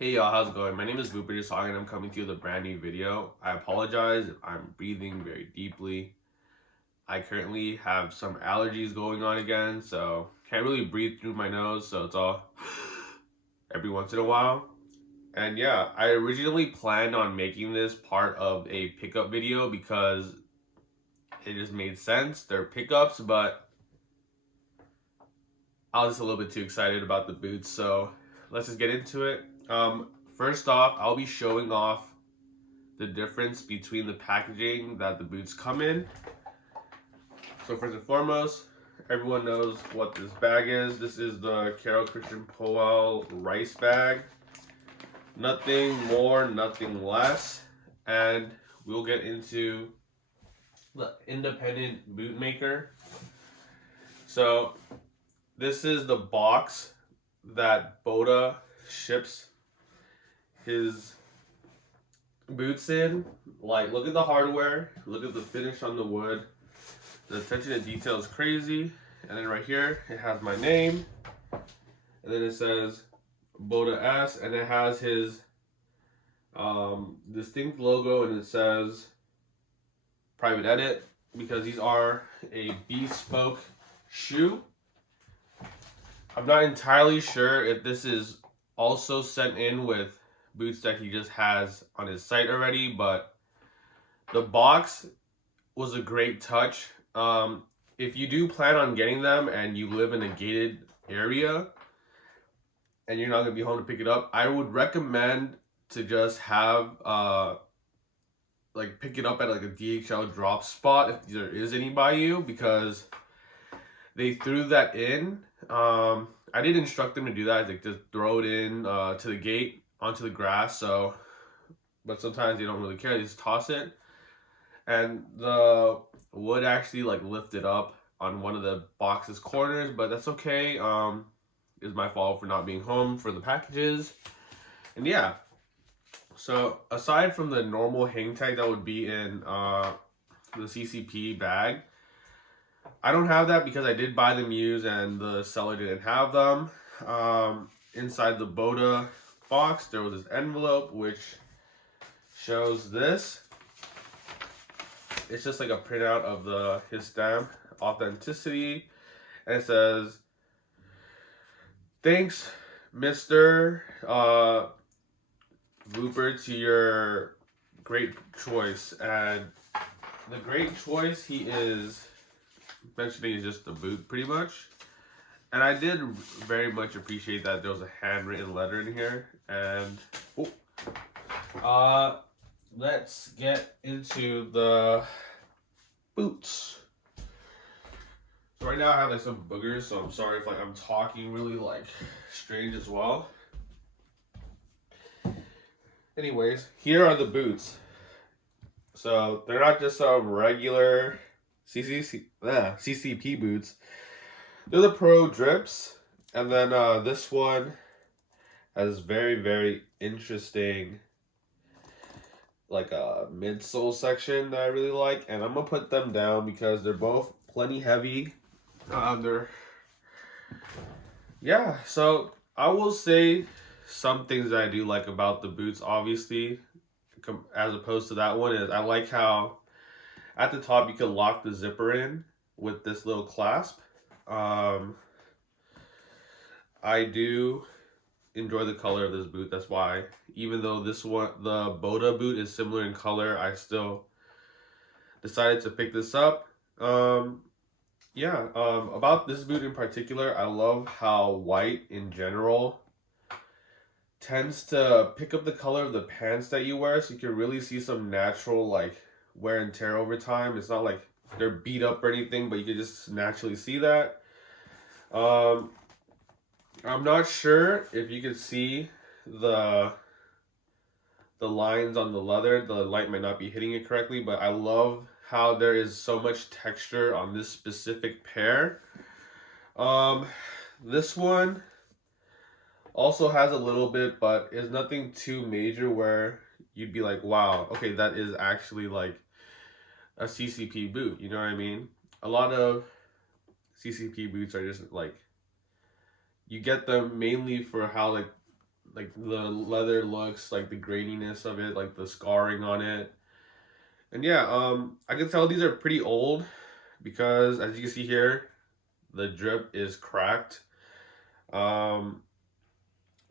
Hey y'all, how's it going? My name is Vuper and I'm coming to you with a brand new video. I apologize if I'm breathing very deeply. I currently have some allergies going on again, so can't really breathe through my nose, so it's all every once in a while. And yeah, I originally planned on making this part of a pickup video because it just made sense. They're pickups, but I was just a little bit too excited about the boots, so let's just get into it. First off, I'll be showing off the difference between the packaging that the boots come in. So first and foremost, everyone knows what this bag is. This is the Carol Christian Powell rice bag. Nothing more, nothing less. And we'll get into the independent boot maker. So this is the box that Boda ships his boots in. Like, look at the hardware, look at the finish on the wood. The attention to detail is crazy. And then right here, it has my name. And then it says Boda S, and it has his distinct logo, and it says private edit, because these are a bespoke shoe. I'm not entirely sure if this is also sent in with boots that he just has on his site already, but the box was a great touch. If you do plan on getting them and you live in a gated area and you're not gonna be home to pick it up, I would recommend to just have like pick it up at like a DHL drop spot if there is any by you, because they threw that in. I did instruct them to do that, like just throw it in to the gate onto the grass. So, but sometimes they don't really care; they just toss it, and the wood actually like lifted up on one of the box's corners. But that's okay. It's my fault for not being home for the packages, and yeah. So aside from the normal hang tag that would be in the CCP bag, I don't have that because I did buy them used and the seller didn't have them. Inside the Boda box, there was this envelope which shows this. It's just like a printout of his stamp, authenticity, and it says, "Thanks, Mr. Vuper, to your great choice." And the great choice he is mentioning is just the boot, pretty much. And I did very much appreciate that there was a handwritten letter in here. And let's get into the boots. So right now I have like some boogers, so I'm sorry if like I'm talking really like strange as well. Anyways, here are the boots. So they're not just some regular CCP boots. They're the Pro Drips, and then this one has very interesting like a midsole section that I really like, and I'm gonna put them down because they're both plenty heavy. Yeah, so I will say some things that I do like about the boots, obviously, as opposed to that one, is I like how at the top you can lock the zipper in with this little clasp. I do enjoy the color of this boot. That's why, even though this one, the Boda boot, is similar in color, I still decided to pick this up. About this boot in particular, I love how white in general tends to pick up the color of the pants that you wear, so you can really see some natural like wear and tear over time. It's not like they're beat up or anything, but you can just naturally see that. I'm not sure if you can see the lines on the leather. The light might not be hitting it correctly, but I love how there is so much texture on this specific pair. This one also has a little bit, but it's nothing too major where you'd be like, wow, okay, that is actually like a CCP boot, you know what I mean? A lot of CCP boots are just like, you get them mainly for how like like the leather looks, like the graininess of it, like the scarring on it. And yeah, I can tell these are pretty old because as you can see here, the drip is cracked. Um,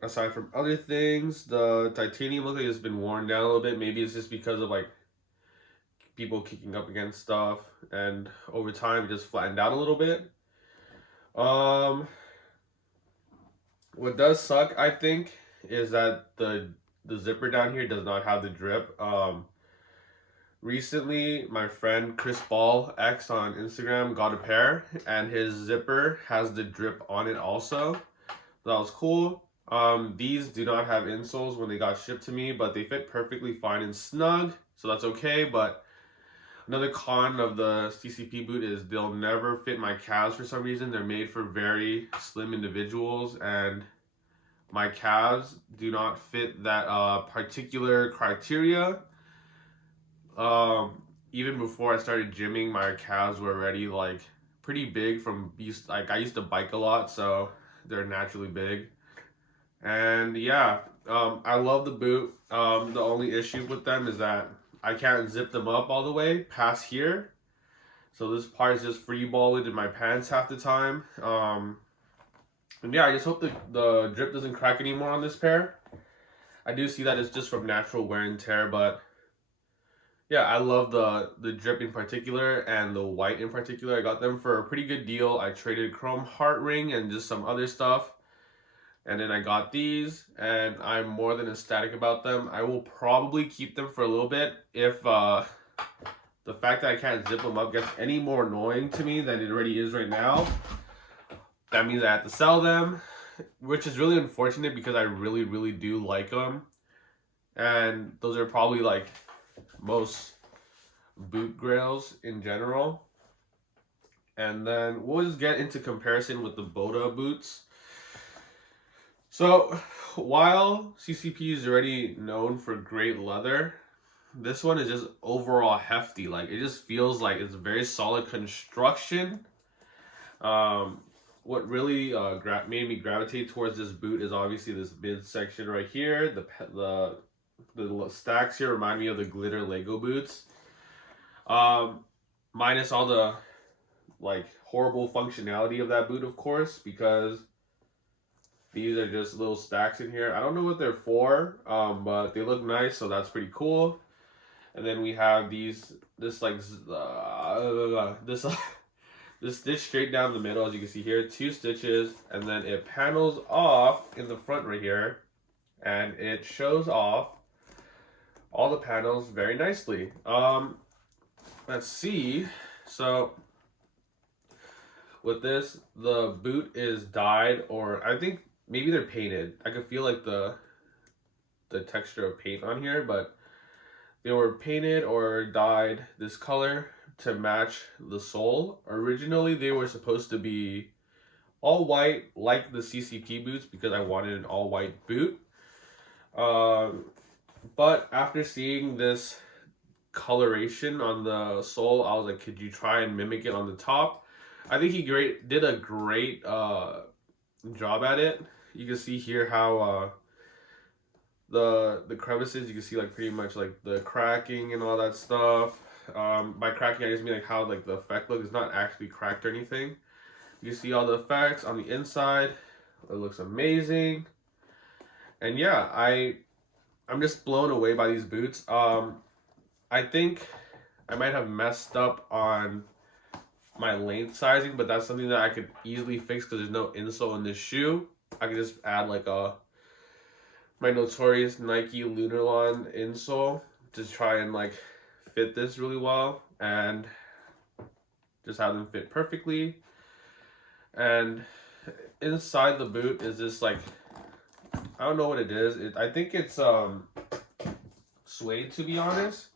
Aside from other things, the titanium looks like it's been worn down a little bit. Maybe it's just because of like people kicking up against stuff, and over time it just flattened out a little bit. Um, what does suck, I think, is that the zipper down here does not have the drip. Recently, my friend Chris Ball X on Instagram got a pair, and his zipper has the drip on it also. That was cool. These do not have insoles when they got shipped to me, but they fit perfectly fine and snug, so that's okay. But another con of the CCP boot is they'll never fit my calves for some reason. They're made for very slim individuals, and my calves do not fit that particular criteria. Even before I started gymming, my calves were already like pretty big from I used to bike a lot, so they're naturally big. And yeah, I love the boot. The only issue with them is that I can't zip them up all the way past here. So this part is just free balling in my pants half the time. And yeah, I just hope the drip doesn't crack anymore on this pair. I do see that it's just from natural wear and tear, but yeah, I love the drip in particular and the white in particular. I got them for a pretty good deal. I traded chrome heart ring and just some other stuff. And then I got these, and I'm more than ecstatic about them. I will probably keep them for a little bit. If the fact that I can't zip them up gets any more annoying to me than it already is right now, that means I have to sell them, which is really unfortunate because I really, really do like them. And those are probably like most boot grails in general. And then we'll just get into comparison with the Boda boots. So while CCP is already known for great leather, this one is just overall hefty. Like it just feels like it's very solid construction. What really made me gravitate towards this boot is obviously this mid section right here. The stacks here remind me of the glitter Lego boots. Minus all the like horrible functionality of that boot, of course, because these are just little stacks in here. I don't know what they're for, but they look nice, so that's pretty cool. And then we have this stitch straight down the middle, as you can see here, 2 stitches, and then it panels off in the front right here, and it shows off all the panels very nicely. Let's see. So with this, the boot is dyed, or I think maybe they're painted. I could feel like the texture of paint on here, but they were painted or dyed this color to match the sole. Originally, they were supposed to be all white like the CCP boots because I wanted an all white boot. But after seeing this coloration on the sole, I was like, could you try and mimic it on the top? I think he did a great job at it. You can see here how the crevices, you can see like pretty much like the cracking and all that stuff. By cracking, I just mean like how like the effect looks. It's not actually cracked or anything. You can see all the effects on the inside. It looks amazing. And yeah, I'm just blown away by these boots. I think I might have messed up on my length sizing, but that's something that I could easily fix because there's no insole in this shoe. I could just add like my notorious Nike Lunarlon insole to try and like fit this really well and just have them fit perfectly. And inside the boot is this like, I don't know what it is. I think it's suede, to be honest.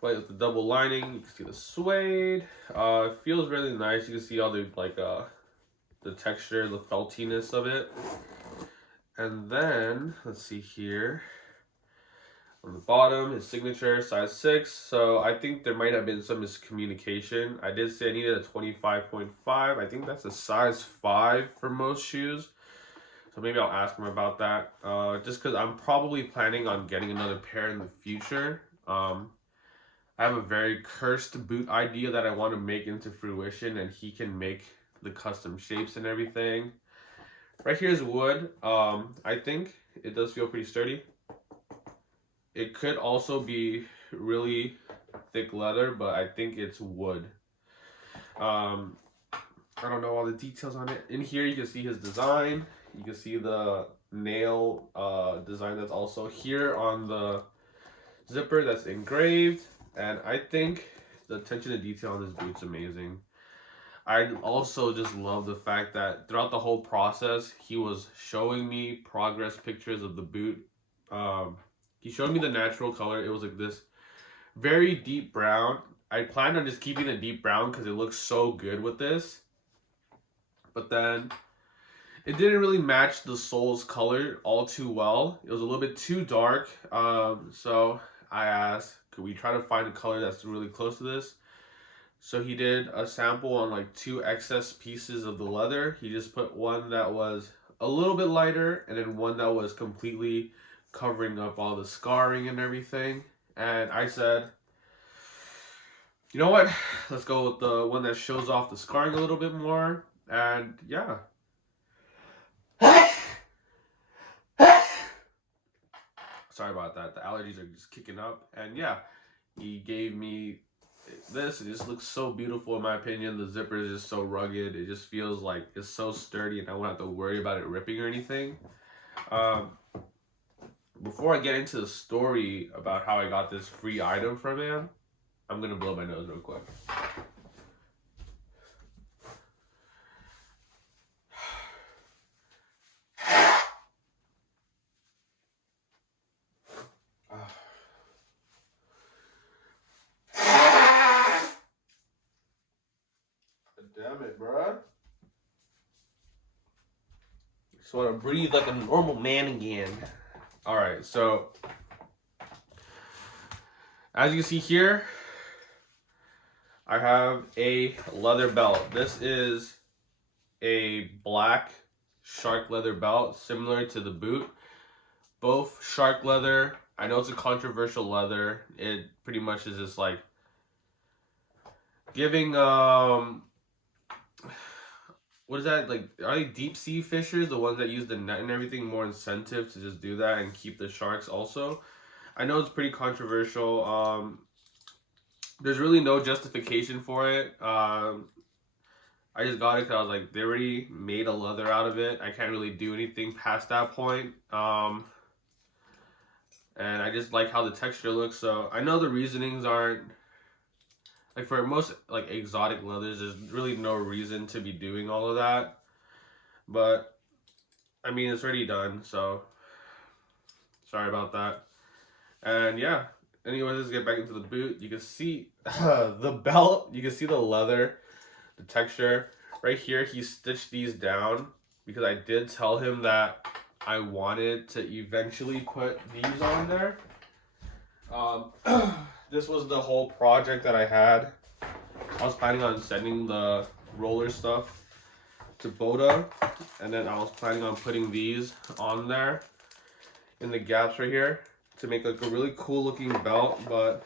But with the double lining, you can see the suede. It feels really nice. You can see all the like the texture, the feltiness of it. And then let's see here. On the bottom, his signature, size 6. So I think there might have been some miscommunication. I did say I needed a 25.5. I think that's a size 5 for most shoes. So maybe I'll ask him about that. Just because I'm probably planning on getting another pair in the future. I have a very cursed boot idea that I want to make into fruition, and he can make the custom shapes and everything. Right here is wood. I think it does feel pretty sturdy. It could also be really thick leather, but I think it's wood. I don't know all the details on it. In here you can see his design. You can see the nail design that's also here on the zipper that's engraved. And I think the attention to detail on this boot's amazing. I also just love the fact that throughout the whole process, he was showing me progress pictures of the boot. He showed me the natural color. It was like this very deep brown. I planned on just keeping the deep brown because it looks so good with this. But then it didn't really match the sole's color all too well. It was a little bit too dark. So I asked, could we try to find a color that's really close to this? So he did a sample on like 2 excess pieces of the leather. He just put one that was a little bit lighter and then one that was completely covering up all the scarring and everything. And I said, you know what? Let's go with the one that shows off the scarring a little bit more. And yeah. Sorry about that. The allergies are just kicking up. And yeah, he gave me this. It just looks so beautiful in my opinion. The zipper is just so rugged. It just feels like it's so sturdy and I won't have to worry about it ripping or anything. Before I get into the story about how I got this free item from him, I'm gonna blow my nose real quick. Damn it, bruh. Just want to breathe like a normal man again. Alright, so as you can see here, I have a leather belt. This is a black shark leather belt, similar to the boot. Both shark leather. I know it's a controversial leather. It pretty much is just like giving what is that, like, are they deep sea fishers, the ones that use the net and everything, more incentive to just do that and keep the sharks also? I know it's pretty controversial. There's really no justification for it. I just got it because I was like, they already made a leather out of it. I can't really do anything past that point. And I just like how the texture looks. So I know the reasonings aren't, like for most like exotic leathers, there's really no reason to be doing all of that. But I mean, it's already done, so sorry about that. And yeah, anyways, let's get back into the boot. You can see the belt, you can see the leather, the texture. Right here, he stitched these down because I did tell him that I wanted to eventually put these on there. This was the whole project that I had. I was planning on sending the roller stuff to Boda, and then I was planning on putting these on there in the gaps right here to make like a really cool looking belt, but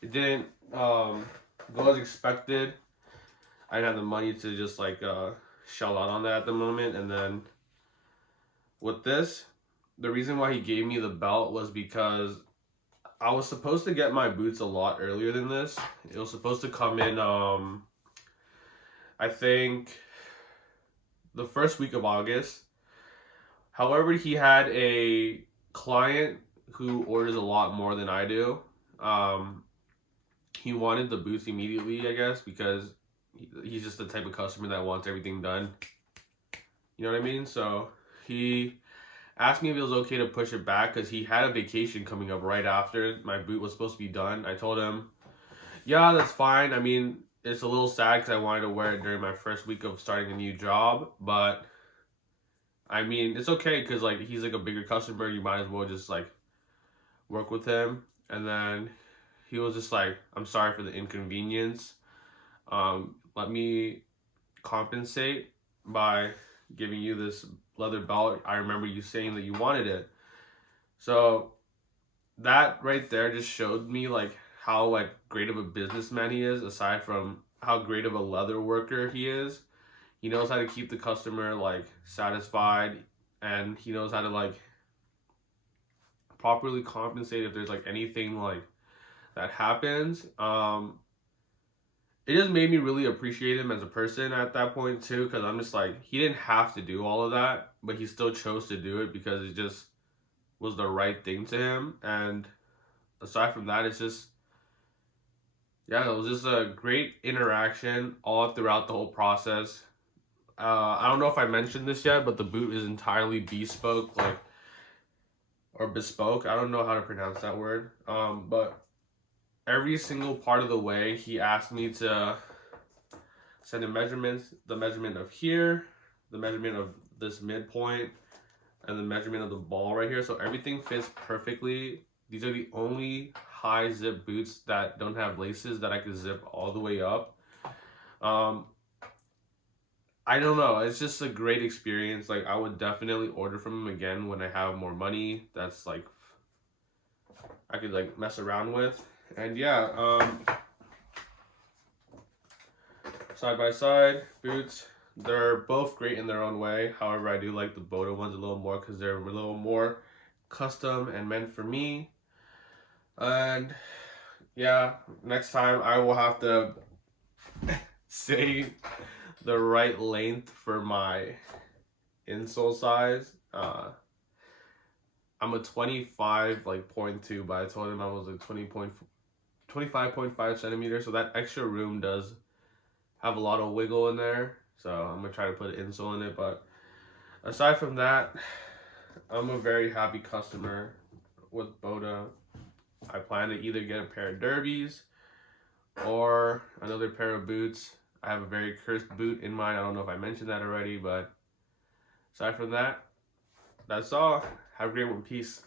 it didn't go as expected. I didn't have the money to just like shell out on that at the moment. And then with this, the reason why he gave me the belt was because I was supposed to get my boots a lot earlier than this. It was supposed to come in, I think, the first week of August. However, he had a client who orders a lot more than I do. He wanted the boots immediately, I guess, because he's just the type of customer that wants everything done. You know what I mean? So he asked me if it was okay to push it back because he had a vacation coming up right after my boot was supposed to be done. I told him, yeah, that's fine. I mean, it's a little sad because I wanted to wear it during my first week of starting a new job, but I mean, it's okay because like he's like a bigger customer. You might as well just like work with him. And then he was just like, I'm sorry for the inconvenience. Let me compensate by giving you this leather belt. I remember you saying that you wanted it. So that right there just showed me like how like great of a businessman he is, aside from how great of a leather worker he is. He knows how to keep the customer like satisfied, and he knows how to like properly compensate if there's like anything like that happens. It just made me really appreciate him as a person at that point too, because I'm just like, he didn't have to do all of that, but he still chose to do it because it just was the right thing to him. And aside from that, it's just, yeah, it was just a great interaction all throughout the whole process. I don't know if I mentioned this yet, but the boot is entirely bespoke, like, or bespoke. I don't know how to pronounce that word. But every single part of the way, he asked me to send him measurements, the measurement of here, the measurement of this midpoint, and the measurement of the ball right here. So everything fits perfectly. These are the only high zip boots that don't have laces that I could zip all the way up. I don't know. It's just a great experience. Like, I would definitely order from him again when I have more money. That's like I could like mess around with. And yeah, side by side boots. They're both great in their own way. However, I do like the Boda ones a little more because they're a little more custom and meant for me. And yeah, next time I will have to say the right length for my insole size. I'm a 25 like 0.2, but I told him I was like 25.5 centimeters, so that extra room does have a lot of wiggle in there. So I'm gonna try to put an insole in it. But aside from that, I'm a very happy customer with Boda. I plan to either get a pair of derbies or another pair of boots. I have a very cursed boot in mind. I don't know if I mentioned that already, but aside from that, that's all. Have a great one. Peace.